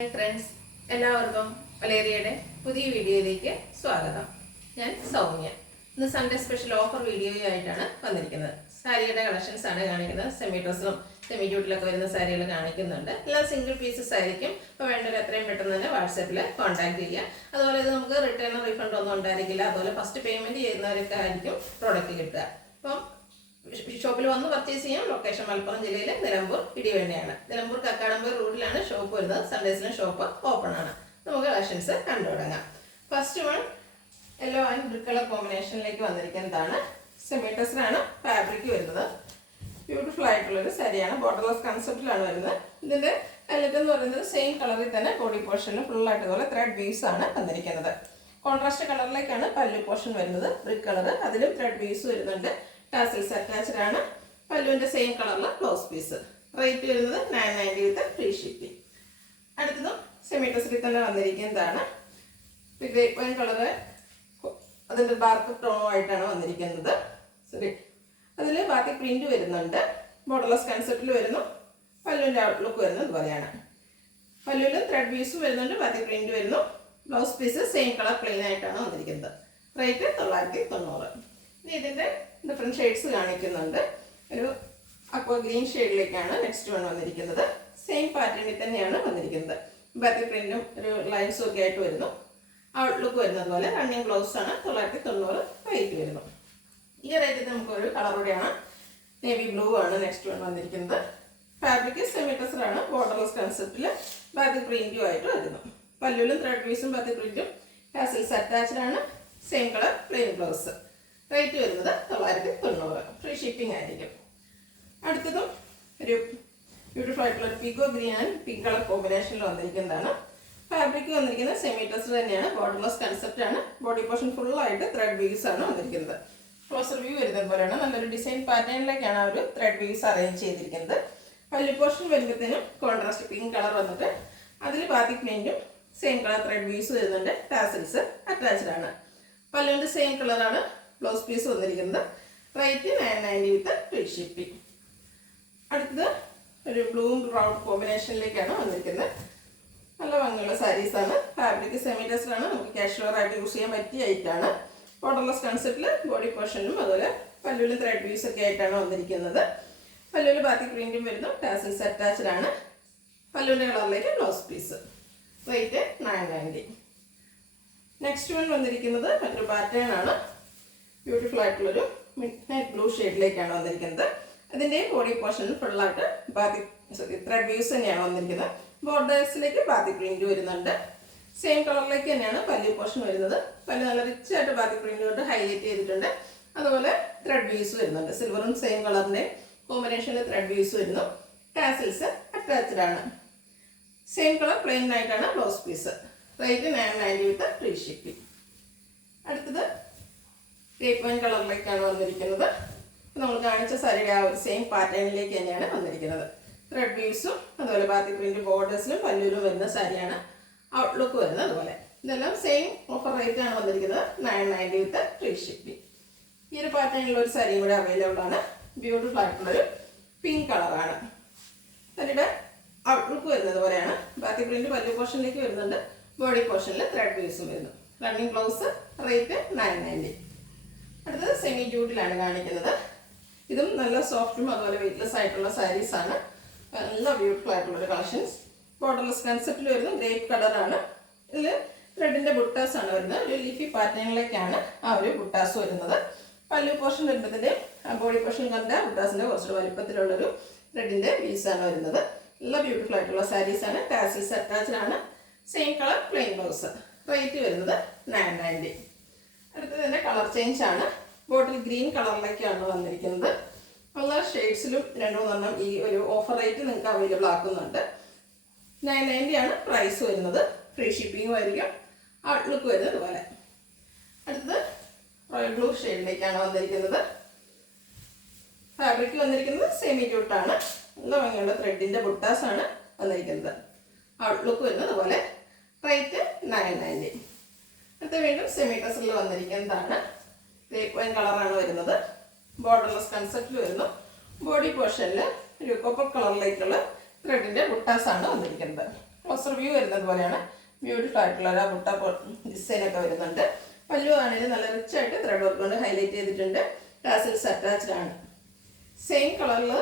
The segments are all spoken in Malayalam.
ഹായ് ഫ്രണ്ട്സ്, എല്ലാവർക്കും വലേറിയയുടെ പുതിയ വീഡിയോയിലേക്ക് സ്വാഗതം. ഞാൻ സൗമ്യ. ഇന്ന് സൺഡേ സ്പെഷ്യൽ ഓഫർ വീഡിയോയായിട്ടാണ് വന്നിരിക്കുന്നത്. സാരിയുടെ കളക്ഷൻസ് ആണ് കാണിക്കുന്നത്. സെമി ഡ്രസ്സിലും സെമി ജൂട്ടിലൊക്കെ വരുന്ന സാരികൾ കാണിക്കുന്നുണ്ട്. എല്ലാം സിംഗിൾ പീസസ് ആയിരിക്കും. അപ്പോൾ വേണ്ടവർ എത്രയും പെട്ടെന്ന് തന്നെ വാട്സാപ്പിൽ കോൺടാക്ട് ചെയ്യുക. അതുപോലെ ഇത് നമുക്ക് റിട്ടേൺ റീഫണ്ട് ഒന്നും ഉണ്ടായിരിക്കില്ല. അതുപോലെ ഫസ്റ്റ് പേയ്മെൻറ്റ് ചെയ്യുന്നവരൊക്കെ ആയിരിക്കും പ്രോഡക്റ്റ് കിട്ടുക. അപ്പം ഷോപ്പിൽ വന്ന് പർച്ചേസ് ചെയ്യാം. ലൊക്കേഷൻ മലപ്പുറം ജില്ലയിലെ നിലമ്പൂർ ഇടിവണ്ണയാണ്. നിലമ്പൂർ കക്കാടമ്പൂർ റോഡിലാണ് ഷോപ്പ് വരുന്നത്. സൺഡേസിലും ഷോപ്പ് ഓപ്പൺ ആണ്. നമുക്ക് കളക്ഷൻസ് കണ്ടു തുടങ്ങാം. First one yellow and brick colour കോമ്പിനേഷനിലേക്ക് വന്നിരിക്കുന്നതാണ്. സെമി ടെസറാണ് ഫാബ്രിക് വരുന്നത്. ബ്യൂട്ടിഫുൾ ആയിട്ടുള്ളൊരു സാരിയാണ്. ബോർഡർലെസ് കൺസെപ്റ്റിലാണ് വരുന്നത്. ഇതിൻ്റെ ഹൈലൈറ്റ് എന്ന് പറയുന്നത് സെയിം കളറിൽ തന്നെ ബോഡി പോർഷനിൽ ഫുള്ളായിട്ട് പോലെ ത്രെഡ് വീവ്സ് ആണ് വന്നിരിക്കുന്നത്. കോൺട്രാസ്റ്റ് കളറിലേക്കാണ് പല്ലു പോർഷൻ വരുന്നത്. ബ്രിക്ക് കളർ, അതിലും ത്രെഡ് വീവ്സ് വരുന്നുണ്ട്. ടാസിൽസ് അറ്റാച്ച്ഡ് ആണ്. പല്ലുവിൻ്റെ സെയിം കളറിലെ ബ്ലൗസ് പീസ്. റേറ്റ് വരുന്നത് 990 വിത്ത് ഫ്രീ ഷിപ്പിംഗ്. അടുത്തതും സെമി ടെസറിൽ തന്നെ വന്നിരിക്കുന്നതാണ്. ഗ്രേപ്പ് വൈൻ കളറ് അതിൻ്റെ ഡാർക്ക് ടോണുമായിട്ടാണ് വന്നിരിക്കുന്നത്. സോറി, അതിൽ ബാക്കി പ്രിന്റ് വരുന്നുണ്ട്. ബോർഡർലെസ് കൺസെപ്റ്റിൽ വരുന്നു. പല്ലുവിൻ്റെ ഔട്ട്ലുക്ക് വരുന്നത് ഇതുപോലെയാണ്. പല്ലുവിലും ത്രെഡ് വീസും വരുന്നുണ്ട്. ബാക്കി പ്രിന്റ് വരുന്നു. Blouse piece same colour plain ആയിട്ടാണ് വന്നിരിക്കുന്നത്. റേറ്റ് 990. ഇനി ഇതിൻ്റെ ഡിഫറെൻറ്റ് ഷെയ്ഡ്സ് കാണിക്കുന്നുണ്ട്. ഒരു അക്വ ഗ്രീൻ ഷെയ്ഡിലേക്കാണ് നെക്സ്റ്റ് വൺ വന്നിരിക്കുന്നത്. സെയിം പാറ്റേണിൽ തന്നെയാണ് വന്നിരിക്കുന്നത്. ബാക്കി പ്രിന്റും ഒരു ലൈൻസും ഒക്കെ ആയിട്ട് വരുന്നു. ഔട്ട്ലുക്ക് വരുന്നത് പോലെ റണ്ണിങ് ബ്ലൗസ് ആണ്. 990 റേറ്റ് വരുന്നു. ഈ റേറ്റിൽ നമുക്കൊരു കളറൂടെയാണ്. നേവി ബ്ലൂ ആണ് നെക്സ്റ്റ് വൺ വന്നിരിക്കുന്നത്. ഫാബ്രിക് സെമി ടെസറാണ്. ബോർഡർലെസ് കൺസെപ്റ്റിൽ ബാക്കി പ്രിന്റും ആയിട്ട് വരുന്നു. പല്ലുവിലും ത്രെഡ് പീസും ബാക്കി പ്രിന്റും ടാസിൽസ് അറ്റാച്ച്ഡ് ആണ്. Same colour plain blouse. Rate വരുന്നത് 990. ഫ്രീ ഷിപ്പിംഗ് ആയിരിക്കും. അടുത്തതും ഒരു ബ്യൂട്ടിഫുൾ ആയിട്ടുള്ള ഒരു പിഗോ ഗ്രീൻ ആൻഡ് പിങ്ക് കളർ കോമ്പിനേഷനിൽ വന്നിരിക്കുന്നതാണ്. ഫാബ്രിക് വന്നിരിക്കുന്നത് സെമി ടെസർ തന്നെയാണ്. ബോർഡർലെസ് കൺസെപ്റ്റ് ആണ്. ബോഡി പോർഷൻ ഫുള്ളായിട്ട് ത്രെഡ് വീവ്സ് ആണ് വന്നിരിക്കുന്നത്. ക്ലോസർ വ്യൂ വരുന്നത് പോലെയാണ്. നല്ലൊരു ഡിസൈൻ പാറ്റേണിലേക്കാണ് ആ ഒരു ത്രെഡ് വീവ്സ് അറേഞ്ച് ചെയ്തിരിക്കുന്നത്. പല്ലു പോർഷൻ വരുമ്പോഴത്തേനും കോൺട്രാസ്റ്റ് പിങ്ക് കളർ വന്നിട്ട് അതിൽ ബാക്കി പ്ലെയിനും സെയിം കളർ ത്രെഡ് വീവ്സ് വരുന്നുണ്ട്. ടാസിൽസ് അറ്റാച്ച്ഡ് ആണ്. പല്ലുവിൻ്റെ സെയിം കളറാണ് ബ്ലൗസ് പീസ് വന്നിരിക്കുന്നത്. Rate 990 with free shipping. അടുത്തത് ഒരു ബ്ലൂവും ബ്രൗൺ കോമ്പിനേഷനിലേക്കാണ് വന്നിരിക്കുന്നത്. നല്ല ഭംഗിയുള്ള സാരീസാണ്. Fabric semi ടെസറാണ്. നമുക്ക് കാഷ്വൽ ആയിട്ട് യൂസ് ചെയ്യാൻ പറ്റിയ ഐറ്റാണ്. ബോർഡർലെസ് കൺസെപ്റ്റിൽ ബോഡി പോർഷനും അതുപോലെ പല്ലുവിലും ത്രെഡ് വീവ്സ് ഒക്കെ ആയിട്ടാണ് വന്നിരിക്കുന്നത്. പല്ലുവിൽ ബാക്കി പ്രിന്റും വരുന്നു. ടാസിൽസ് അറ്റാച്ച്ഡ് ആണ്. പല്ലുവിൻ്റെ കളറിലേക്ക് blouse piece. Rate 990. Next one വന്നിരിക്കുന്നത് മറ്റൊരു പാറ്റേൺ ആണ്. ബ്യൂട്ടിഫുൾ ആയിട്ടുള്ളൊരു മിഡ് നൈറ്റ് ബ്ലൂ ഷെയ്ഡിലേക്കാണ് വന്നിരിക്കുന്നത്. അതിൻ്റെ ബോഡി പോർഷനിൽ ഫുള്ളായിട്ട് ബാക്കി ത്രെഡ് വ്യൂസ് തന്നെയാണ് വന്നിരിക്കുന്നത്. ബോർഡേഴ്സിലേക്ക് ബാക്കി പ്രിന്റ് വരുന്നുണ്ട്. സെയിം കളറിലേക്ക് തന്നെയാണ് പല്ലു പോർഷൻ വരുന്നത്. പല്ല് നല്ല റിച്ച് ആയിട്ട് ബാക്കി പ്രിന്റ് കൊണ്ട് ഹൈലൈറ്റ് ചെയ്തിട്ടുണ്ട്. അതുപോലെ ത്രെഡ് വ്യൂസ് വരുന്നുണ്ട്. സിൽവറും സെയിം കളറിൻ്റെ കോമ്പിനേഷനിൽ ത്രെഡ് വ്യൂസ് വരുന്നു. ടാസിൽസ് അറ്റാച്ച്ഡ് ആണ്. സെയിം കളർ പ്ലെയിൻ ആയിട്ടാണ് blouse piece. Rate 990 with free shipping. അടുത്തത് ഗ്രേപ്പ് വൈൻ കളറിലേക്കാണ് വന്നിരിക്കുന്നത്. നമ്മൾ കാണിച്ച സാരിയുടെ ആ ഒരു സെയിം പാറ്റേണിലേക്ക് തന്നെയാണ് വന്നിരിക്കുന്നത്. ത്രെഡ് വീവ്സും അതുപോലെ ബാക്കി പ്രിന്റ് ബോർഡേഴ്സിലും പല്ലുവിലും വരുന്ന സാരിയാണ്. ഔട്ട്ലുക്ക് വരുന്നത് അതുപോലെ. ഇതെല്ലാം സെയിം ഓഫർ റേറ്റ് ആണ് വന്നിരിക്കുന്നത്. 990 വിത്ത് ഫ്രീ ഷിപ്പിംഗ്. ഈ ഒരു പാറ്റേണിലുള്ള ഒരു സാരിയും കൂടെ അവൈലബിൾ ആണ്. ബ്യൂട്ടിഫുൾ ആയിട്ടുള്ളൊരു പിങ്ക് കളറാണ്. സാരിയുടെ ഔട്ട്ലുക്ക് വരുന്നത് പോലെയാണ്. ബാക്കി പ്രിന്റ് പല്ലു പോർഷനിലേക്ക് വരുന്നുണ്ട്. ബോഡി പോർഷനിൽ ത്രെഡ് വീവ്സും വരുന്നു. Running blouse. റേറ്റ് 990. അടുത്തത് സെമി ജൂട്ടിലാണ് കാണിക്കുന്നത്. ഇതും നല്ല സോഫ്റ്റും അതുപോലെ വെയ്റ്റ്ലെസ് ആയിട്ടുള്ള സാരീസാണ്. നല്ല ബ്യൂട്ടിഫുൾ ആയിട്ടുള്ളൊരു കളക്ഷൻസ്. ബോർഡർലെസ് കൺസെപ്റ്റിൽ വരുന്ന ഗ്രേപ്പ് കളറാണ്. ഇതിൽ ത്രെഡിൻ്റെ ബുട്ടാസ് ആണ് വരുന്നത്. ഒരു ലീഫി പാറ്റേണിലേക്കാണ് ആ ഒരു ബുട്ടാസ് വരുന്നത്. പല്ലു പോർഷൻ വരുന്നതിൻ്റെ ബോഡി പോർഷൻ കണ്ട ബുട്ടാസിൻ്റെ കുറച്ചുകൂടി വലിപ്പത്തിലുള്ളൊരു ത്രെഡിൻ്റെ പീസാണ് വരുന്നത്. നല്ല ബ്യൂട്ടിഫുൾ ആയിട്ടുള്ള സാരീസാണ്. ടാസിൽസ് അറ്റാച്ച്ഡ് ആണ്. Same colour plain blouse. Rate വരുന്നത് 990. അടുത്തത് തന്നെ കളർ ചേഞ്ച് ആണ്. ബോട്ടിൽ ഗ്രീൻ കളറിലേക്കാണ് വന്നിരിക്കുന്നത്. നല്ല ഷെയ്ഡ്സിലും 2-3 ഈ ഒരു ഓഫർ റേറ്റ് നിങ്ങൾക്ക് അവൈലബിൾ ആക്കുന്നുണ്ട്. 990 ആണ് പ്രൈസ് വരുന്നത്. ഫ്രീ ഷിപ്പിംഗും ആയിരിക്കും. ഔട്ട്ലുക്ക് വരുന്നത് പോലെ. അടുത്തത് റോയൽ ബ്ലൂ ഷെയ്ഡിലേക്കാണ് വന്നിരിക്കുന്നത്. ഫാബ്രിക് വന്നിരിക്കുന്നത് സെമി ജൂട്ടാണ്. നല്ല ഭംഗിയുള്ള ത്രെഡിൻ്റെ ബുട്ടാസാണ് വന്നിരിക്കുന്നത്. ഔട്ട്ലുക്ക് വരുന്നത് പോലെ. റേറ്റ് 990. അടുത്ത വീണ്ടും സെമി ടെസറിൽ വന്നിരിക്കുന്നതാണ്. ഗ്രേപ്പ് വൈൻ കളറാണ് വരുന്നത്. ബോർഡർലെസ് കൺസെപ്റ്റിൽ വരുന്നു. ബോഡി പോർഷനിൽ ഒരു കോപ്പർ കളറിലേക്കുള്ള ത്രെഡിൻ്റെ ബുട്ടാസാണ് വന്നിരിക്കുന്നത്. ക്ലോസർ വ്യൂ വരുന്നത് പോലെയാണ് ബ്യൂട്ടിഫുൾ ആയിട്ടുള്ള ഒരു ബുട്ട ഡിസൈനൊക്കെ വരുന്നുണ്ട്. പല്ലു ആണെങ്കിലും നല്ല റിച്ച് ആയിട്ട് ത്രെഡ് വർക്ക് കൊണ്ട് ഹൈലൈറ്റ് ചെയ്തിട്ടുണ്ട്. ടാസിൽസ് അറ്റാച്ച്ഡ് ആണ്. സെയിം കളറിൽ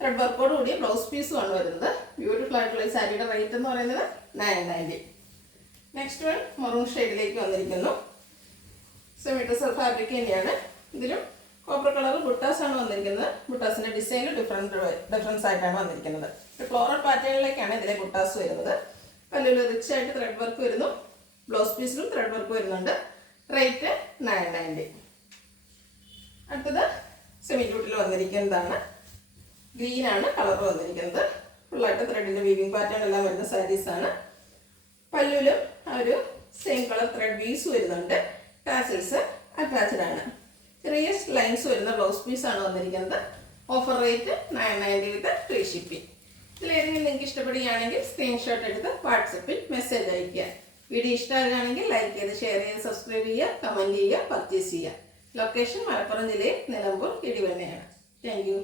ത്രെഡ് വർക്കോട് കൂടി ബ്ലൗസ് പീസുമാണ് വരുന്നത്. ബ്യൂട്ടിഫുൾ ആയിട്ടുള്ള ഈ സാരിയുടെ റേറ്റ് എന്ന് പറയുന്നത് 990. നെക്സ്റ്റ് വൺ മറൂൺ ഷെയ്ഡിലേക്ക് വന്നിരിക്കുന്നു. സെമി ടെസർ ഫാബ്രിക് തന്നെയാണ്. ഇതിലും കോപ്പർ കളർ ബുട്ടാസ് ആണ് വന്നിരിക്കുന്നത്. ബുട്ടാസിന്റെ ഡിസൈൻ ഡിഫറൻസ് ആയിട്ടാണ് വന്നിരിക്കുന്നത്. ഫ്ലോറൽ പാറ്റേണിലേക്കാണ് ഇതിലെ ബുട്ടാസ് വരുന്നത്. പല്ലുവിൽ റിച്ച് ആയിട്ട് ത്രെഡ് വർക്ക് വരുന്നു. ബ്ലൗസ് പീസിലും ത്രെഡ് വർക്ക് വരുന്നുണ്ട്. റേറ്റ് 990. അടുത്തത് സെമി ജൂട്ടിൽ വന്നിരിക്കുന്നതാണ്. ഗ്രീനാണ് കളർ വന്നിരിക്കുന്നത്. ഫുള്ളായിട്ട് ത്രെഡിൻ്റെ വീവിങ് പാറ്റേൺ എല്ലാം വരുന്ന സാരീസാണ്. പല്ലുവിലും ആ ഒരു സെയിം കളർ ത്രെഡ് വീവ്സ് വരുന്നുണ്ട്. ടാസിൽസ് അറ്റാച്ച്ഡ് ആണ്. ചെറിയ ലൈൻസ് വരുന്ന ബ്ലൗസ് പീസാണ് വന്നിരിക്കുന്നത്. Offer rate 990 with free shipping. ഇതിലേതെങ്കിലും നിങ്ങൾക്ക് ഇഷ്ടപ്പെടുകയാണെങ്കിൽ സ്ക്രീൻഷോട്ട് എടുത്ത് വാട്സപ്പിൽ മെസ്സേജ് അയയ്ക്കുക. വീഡിയോ ഇഷ്ടമാകുകയാണെങ്കിൽ ലൈക്ക് ചെയ്ത് ഷെയർ ചെയ്ത് സബ്സ്ക്രൈബ് ചെയ്യുക, കമൻറ്റ് ചെയ്യുക, പർച്ചേസ് ചെയ്യുക. ലൊക്കേഷൻ മലപ്പുറം ജില്ലയിൽ നിലമ്പൂർ ഇടിവണ്ണയാണ്. Thank you.